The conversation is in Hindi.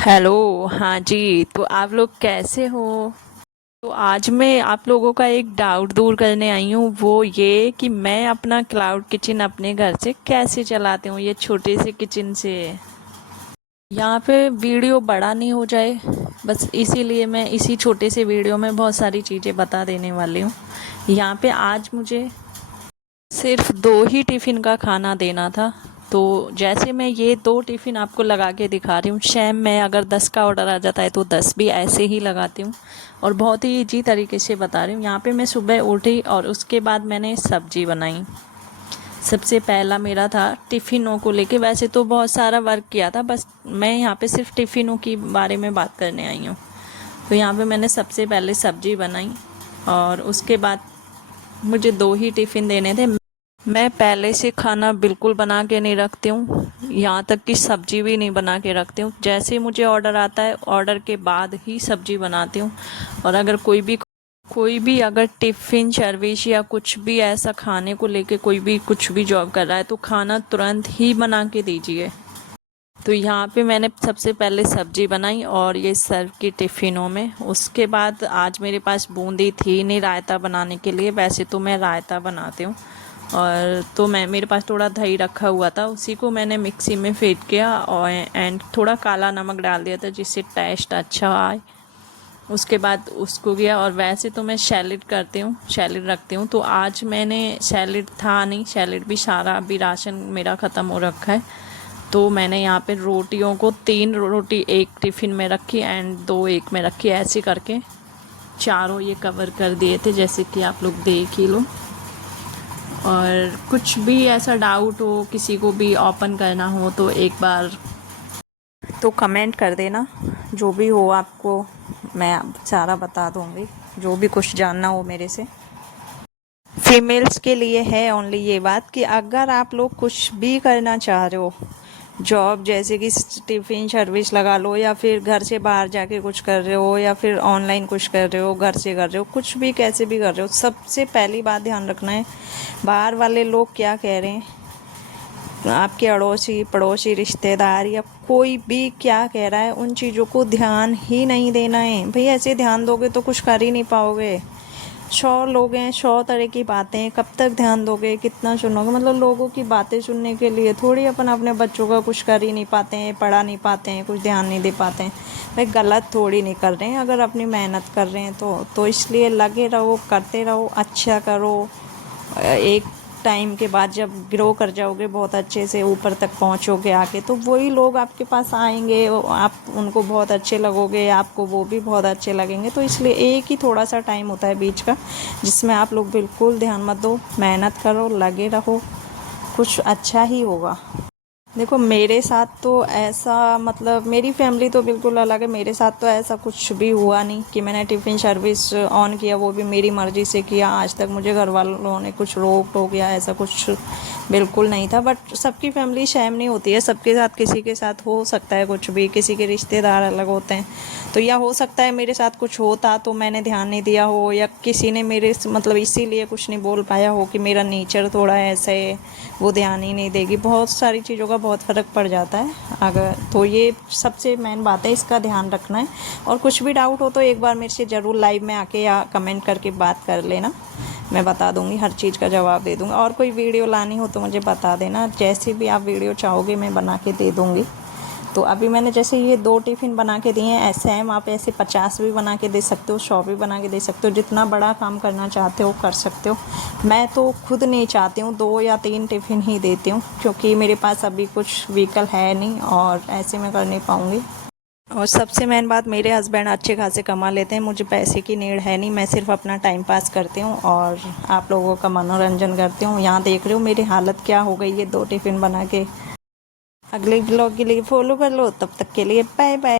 हेलो। हाँ जी, तो आप लोग कैसे हो? तो आज मैं आप लोगों का एक डाउट दूर करने आई हूँ, वो ये कि मैं अपना क्लाउड किचन अपने घर से कैसे चलाती हूँ, ये छोटे से किचन से। यहाँ पे वीडियो बड़ा नहीं हो जाए, बस इसीलिए मैं इसी छोटे से वीडियो में बहुत सारी चीज़ें बता देने वाली हूँ। यहाँ पे आज मुझे सिर्फ 2 ही टिफ़िन का खाना देना था। तो जैसे मैं ये 2 टिफ़िन आपको लगा के दिखा रही हूँ, सेम मैं अगर 10 का ऑर्डर आ जाता है तो 10 भी ऐसे ही लगाती हूँ। और बहुत ही ईजी तरीके से बता रही हूँ। यहाँ पे मैं सुबह उठी और उसके बाद मैंने सब्जी बनाई। सबसे पहला मेरा था टिफ़िनों को लेके, वैसे तो बहुत सारा वर्क किया था, बस मैं यहाँ पे सिर्फ टिफ़िनों की बारे में बात करने आई हूँ। तो यहाँ पे मैंने सबसे पहले सब्जी बनाई और उसके बाद मुझे 2 ही टिफ़िन देने थे। मैं पहले से खाना बिल्कुल बना के नहीं रखती हूँ, यहाँ तक कि सब्जी भी नहीं बना के रखती हूँ। जैसे मुझे ऑर्डर आता है, ऑर्डर के बाद ही सब्जी बनाती हूँ। और अगर कोई भी अगर टिफ़िन सर्विस या कुछ भी ऐसा खाने को लेके कोई भी कुछ भी जॉब कर रहा है तो खाना तुरंत ही बना के दीजिए। तो यहाँ पे मैंने सबसे पहले सब्जी बनाई और ये सर्व की टिफ़िनों में। उसके बाद आज मेरे पास बूंदी थी नहीं रायता बनाने के लिए, वैसे तो मैं रायता बनाती हूँ। और तो मैं मेरे पास थोड़ा दही रखा हुआ था, उसी को मैंने मिक्सी में फेंट किया और एंड थोड़ा काला नमक डाल दिया था जिससे टेस्ट अच्छा आए। उसके बाद उसको किया। और वैसे तो मैं सैलेड करती हूँ, सैलेड रखती हूँ, तो आज मैंने सैलेड था नहीं, सैलेड भी सारा अभी राशन मेरा ख़त्म हो रखा है। तो मैंने यहाँ पे रोटियों को 3 रोटी एक टिफ़िन में रखी एंड 2 एक में रखी, ऐसे करके चारों ये कवर कर दिए थे, जैसे कि आप लोग देख ही लो। और कुछ भी ऐसा डाउट हो, किसी को भी ओपन करना हो तो एक बार तो कमेंट कर देना, जो भी हो आपको मैं सारा बता दूँगी, जो भी कुछ जानना हो मेरे से। फीमेल्स के लिए है ओनली ये बात कि अगर आप लोग कुछ भी करना चाह रहे हो, जॉब जैसे कि टिफ़िन सर्विस लगा लो, या फिर घर से बाहर जाके कुछ कर रहे हो, या फिर ऑनलाइन कुछ कर रहे हो, घर से कर रहे हो, कुछ भी कैसे भी कर रहे हो, सबसे पहली बात ध्यान रखना है बाहर वाले लोग क्या कह रहे हैं, आपके अड़ोसी पड़ोसी रिश्तेदार या कोई भी क्या कह रहा है, उन चीज़ों को ध्यान ही नहीं देना है भाई। ऐसे ध्यान दोगे तो कुछ कर ही नहीं पाओगे। 100 लोग हैं, 100 तरह की बातें हैं, कब तक ध्यान दोगे, कितना सुनोगे? मतलब लोगों की बातें सुनने के लिए थोड़ी अपन अपने बच्चों का कुछ कर ही नहीं पाते हैं, पढ़ा नहीं पाते हैं, कुछ ध्यान नहीं दे पाते हैं। भाई गलत थोड़ी नहीं कर रहे हैं अगर अपनी मेहनत कर रहे हैं तो इसलिए लगे रहो, करते रहो, अच्छा करो। एक टाइम के बाद जब ग्रो कर जाओगे, बहुत अच्छे से ऊपर तक पहुंचोगे आके, तो वही लोग आपके पास आएंगे, आप उनको बहुत अच्छे लगोगे, आपको वो भी बहुत अच्छे लगेंगे। तो इसलिए एक ही थोड़ा सा टाइम होता है बीच का, जिसमें आप लोग बिल्कुल ध्यान मत दो, मेहनत करो, लगे रहो, कुछ अच्छा ही होगा। देखो मेरे साथ तो ऐसा, मतलब मेरी फैमिली तो बिल्कुल अलग है, मेरे साथ तो ऐसा कुछ भी हुआ नहीं कि मैंने टिफ़िन सर्विस ऑन किया, वो भी मेरी मर्ज़ी से किया। आज तक मुझे घर वालों ने कुछ रोक टोक या ऐसा कुछ बिल्कुल नहीं था। बट सबकी फैमिली सेम नहीं होती है, सबके साथ किसी के साथ हो सकता है कुछ भी, किसी के रिश्तेदार अलग होते हैं। तो या हो सकता है मेरे साथ कुछ होता तो मैंने ध्यान नहीं दिया हो, या किसी ने मेरे मतलब इसीलिए कुछ नहीं बोल पाया हो कि मेरा नेचर थोड़ा ऐसा है, वो ध्यान ही नहीं देगी। बहुत सारी चीज़ों का बहुत फ़र्क पड़ जाता है अगर, तो ये सबसे मेन बात है, इसका ध्यान रखना है। और कुछ भी डाउट हो तो एक बार मेरे से ज़रूर लाइव में आके या कमेंट करके बात कर लेना, मैं बता दूंगी, हर चीज़ का जवाब दे दूंगा। और कोई वीडियो लानी हो तो मुझे बता देना, जैसी भी आप वीडियो चाहोगे मैं बना के दे दूंगी। तो अभी मैंने जैसे ये 2 टिफ़िन बना के दिए हैं, ऐसे हैं आप ऐसे 50 भी बना के दे सकते हो, 100 भी बना के दे सकते हो, जितना बड़ा काम करना चाहते हो कर सकते हो। मैं तो खुद नहीं चाहती हूँ, 2 या 3 टिफ़िन ही देती हूँ, क्योंकि मेरे पास अभी कुछ व्हीकल है नहीं और ऐसे मैं कर नहीं पाऊँगी। और सबसे मेन बात, मेरे हस्बैंड अच्छे खासे कमा लेते हैं, मुझे पैसे की नीड है नहीं, मैं सिर्फ अपना टाइम पास करती हूँ और आप लोगों का मनोरंजन करती हूँ। यहाँ देख रहे हो मेरी हालत क्या हो गई है 2 टिफ़िन बना के। अगले ब्लॉग के लिए फॉलो कर लो, तब तक के लिए बाय बाय।